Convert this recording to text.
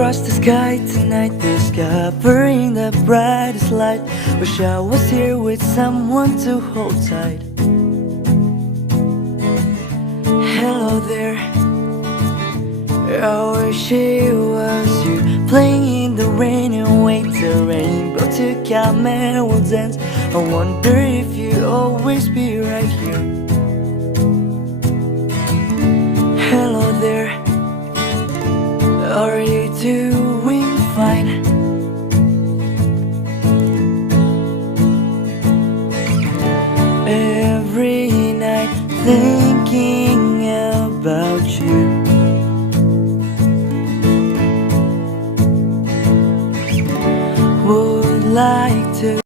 across the sky tonight, discovering the brightest light. Wish I was here with someone to hold tight. Hello there, I wish it was you, playing in the rain and wait the rainbow to come and we'll dance. I wonder if you'll always be right here. Hello there, are you doing fine? Every night thinking about you. Would like to